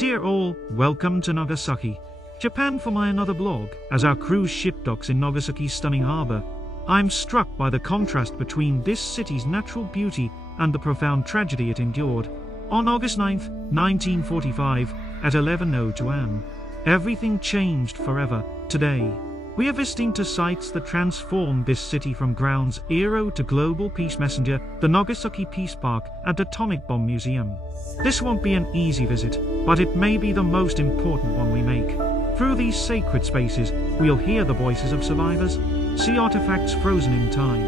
Dear all, welcome to Nagasaki, Japan for my another blog. As our cruise ship docks in Nagasaki's stunning harbor, I'm struck by the contrast between this city's natural beauty and the profound tragedy it endured. On August 9th, 1945, at 11:02 am, everything changed forever. Today, we are visiting two sites that transformed this city from ground zero to global peace messenger, the Nagasaki Peace Park and Atomic Bomb Museum. This won't be an easy visit, but it may be the most important one we make. Through these sacred spaces, we'll hear the voices of survivors, see artifacts frozen in time,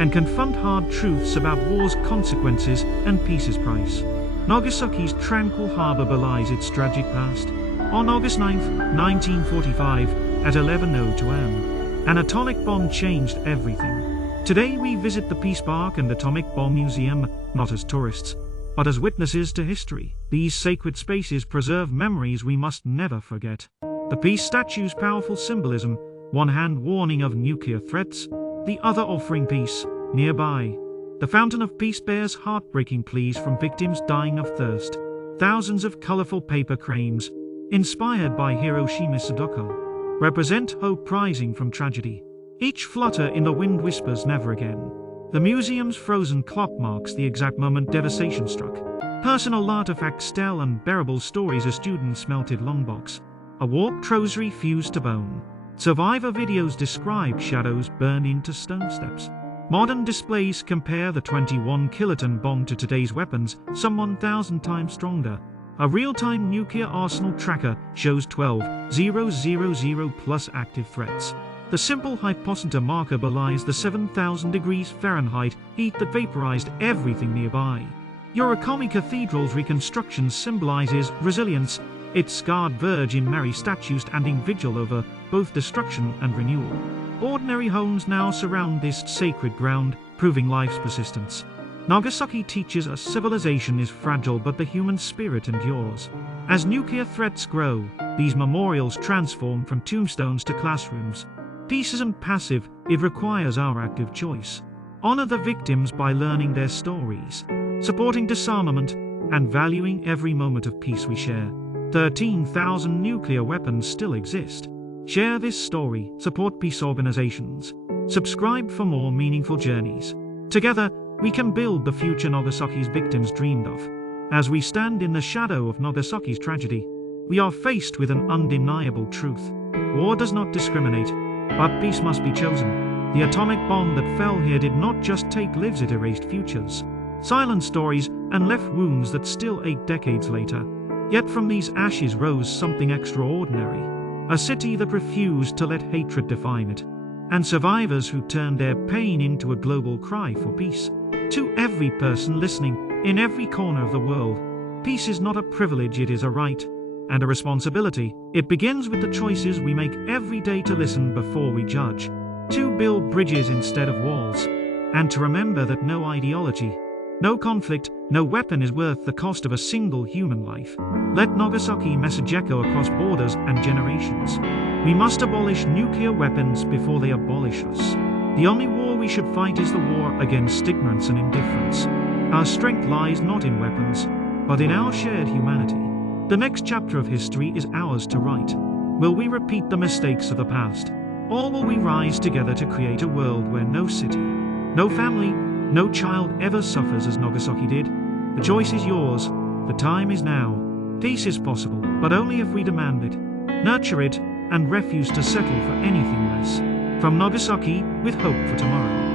and confront hard truths about war's consequences and peace's price. Nagasaki's tranquil harbor belies its tragic past. On August 9th, 1945, at 11:02 am, an atomic bomb changed everything. Today we visit the Peace Park and Atomic Bomb Museum, not as tourists, but as witnesses to history. These sacred spaces preserve memories we must never forget. The peace statue's powerful symbolism, one hand warning of nuclear threats, the other offering peace. Nearby, the Fountain of Peace bears heartbreaking pleas from victims dying of thirst. Thousands of colorful paper cranes, inspired by Hiroshima Sudoku, represent hope rising from tragedy. Each flutter in the wind whispers never again. The museum's frozen clock marks the exact moment devastation struck. Personal artifacts tell unbearable stories as students melted longbox. A warped rosary fused to bone. Survivor videos describe shadows burned into stone steps. Modern displays compare the 21 kiloton bomb to today's weapons, some 1,000 times stronger. A real-time nuclear arsenal tracker shows 12,000 plus active threats. The simple hypocentre marker belies the 7,000 degrees Fahrenheit heat that vaporized everything nearby. Yorikomi Cathedral's reconstruction symbolizes resilience, its scarred Virgin Mary statue standing vigil over both destruction and renewal. Ordinary homes now surround this sacred ground, proving life's persistence. Nagasaki teaches us civilization is fragile but the human spirit endures. As nuclear threats grow, these memorials transform from tombstones to classrooms. Peace isn't passive, it requires our active choice. Honor the victims by learning their stories, supporting disarmament, and valuing every moment of peace we share. 13,000 nuclear weapons still exist. Share this story, support peace organizations. Subscribe for more meaningful journeys. Together, we can build the future Nagasaki's victims dreamed of. As we stand in the shadow of Nagasaki's tragedy, we are faced with an undeniable truth. War does not discriminate, but peace must be chosen. The atomic bomb that fell here did not just take lives, it erased futures, silent stories, and left wounds that still ache decades later. Yet from these ashes rose something extraordinary. A city that refused to let hatred define it, and survivors who turned their pain into a global cry for peace. To every person listening, in every corner of the world, peace is not a privilege, it is a right and a responsibility. It begins with the choices we make every day to listen before we judge, to build bridges instead of walls, and to remember that no ideology, no conflict, no weapon is worth the cost of a single human life. Let Nagasaki message echo across borders and generations. We must abolish nuclear weapons before they abolish us. The only war we should fight is the war against ignorance and indifference. Our strength lies not in weapons, but in our shared humanity. The next chapter of history is ours to write. Will we repeat the mistakes of the past, or will we rise together to create a world where no city, no family, no child ever suffers as Nagasaki did? The choice is yours. The time is now. Peace is possible, but only if we demand it, nurture it, and refuse to settle for anything less. From Nagasaki, with hope for tomorrow.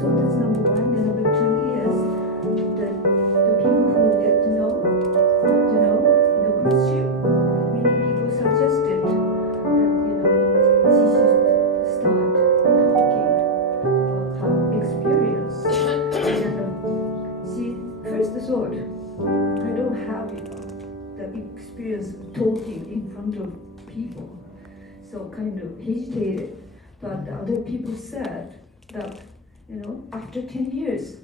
So that's number one. And number two is that the people who get to know, got to know in the cruise ship, many people suggested that she should start talking about her experience. And she first thought, I don't have the experience of talking in front of people, so kind of hesitated. But the other people said that after 10 years,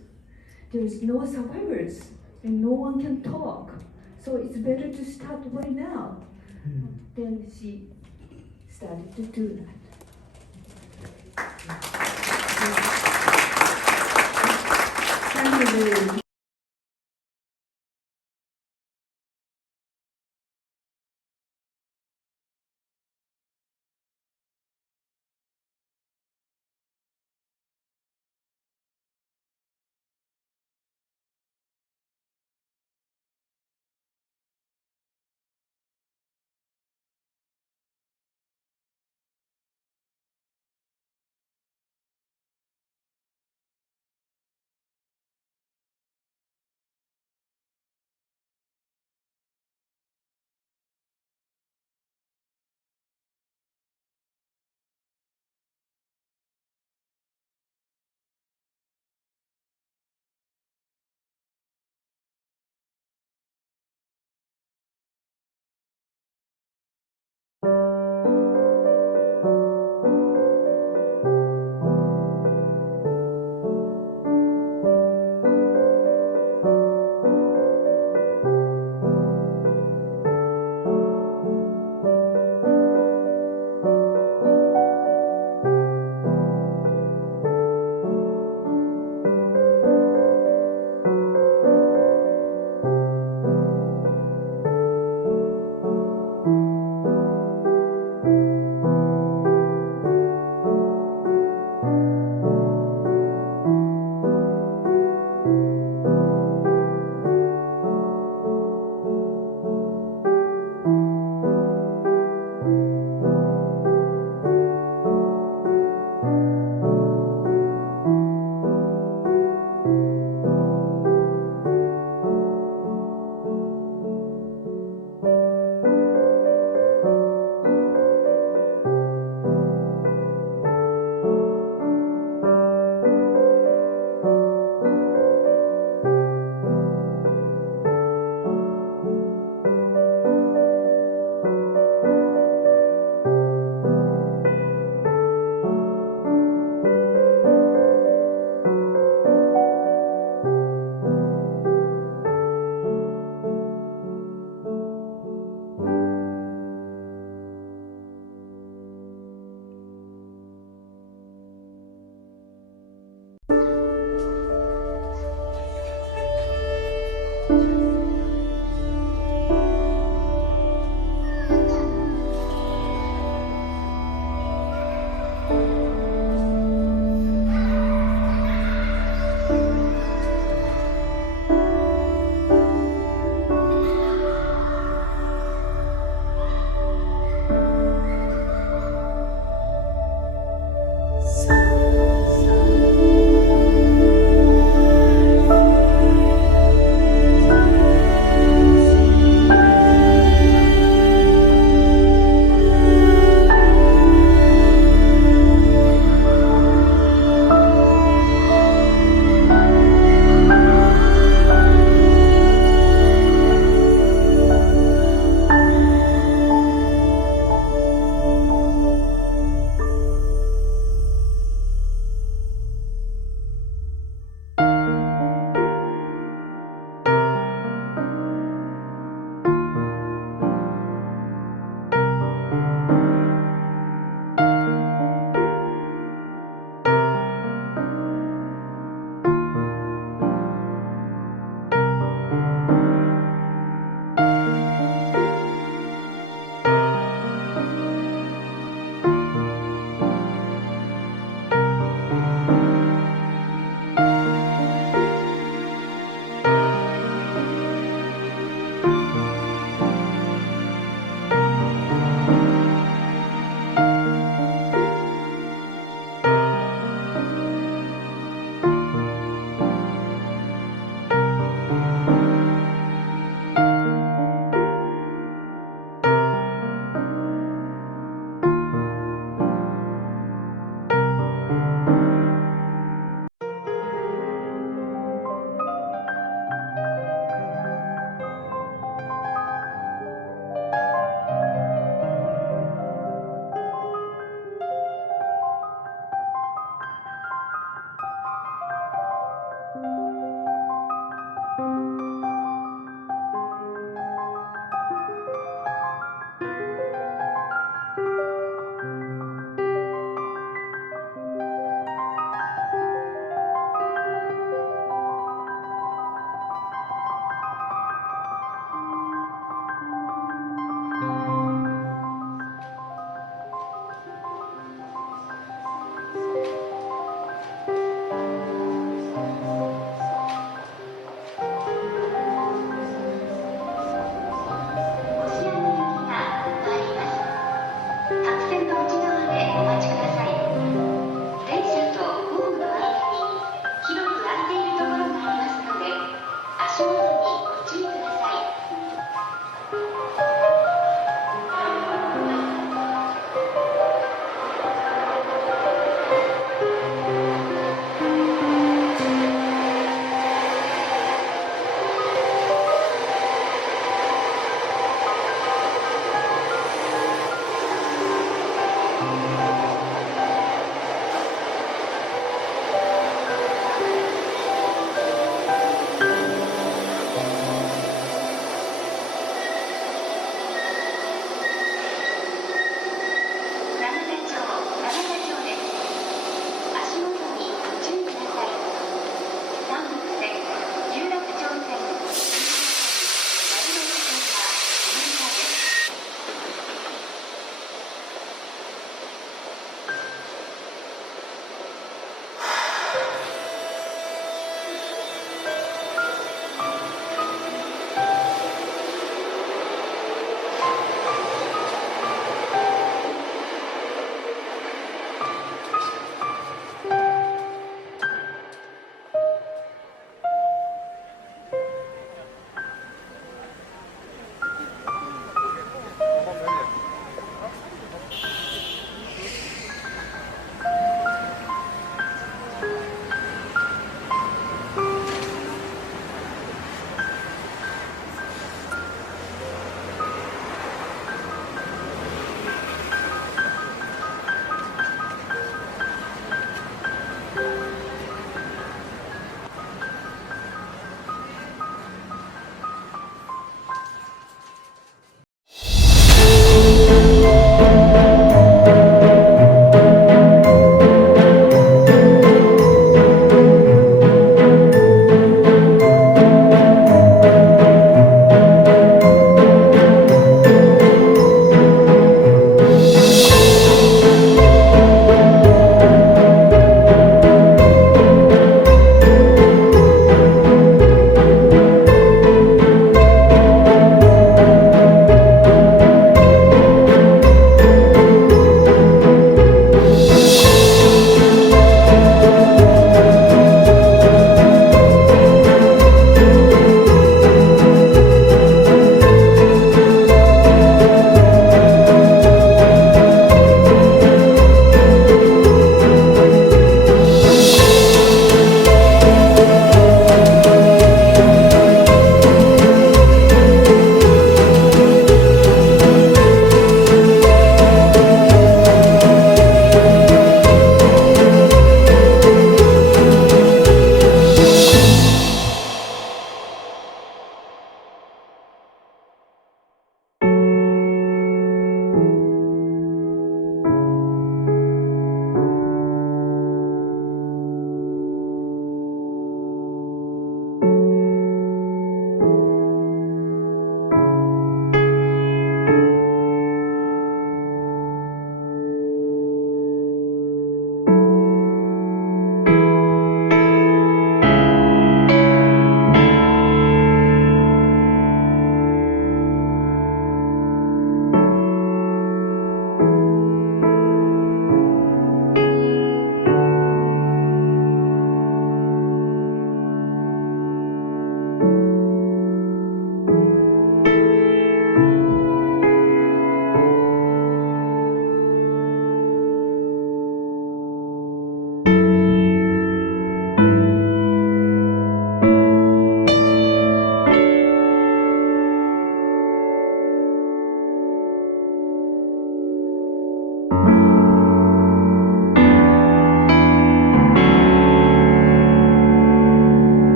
there is no survivors and no one can talk. So it's better to start right now. Then she started to do that. Thank you very much.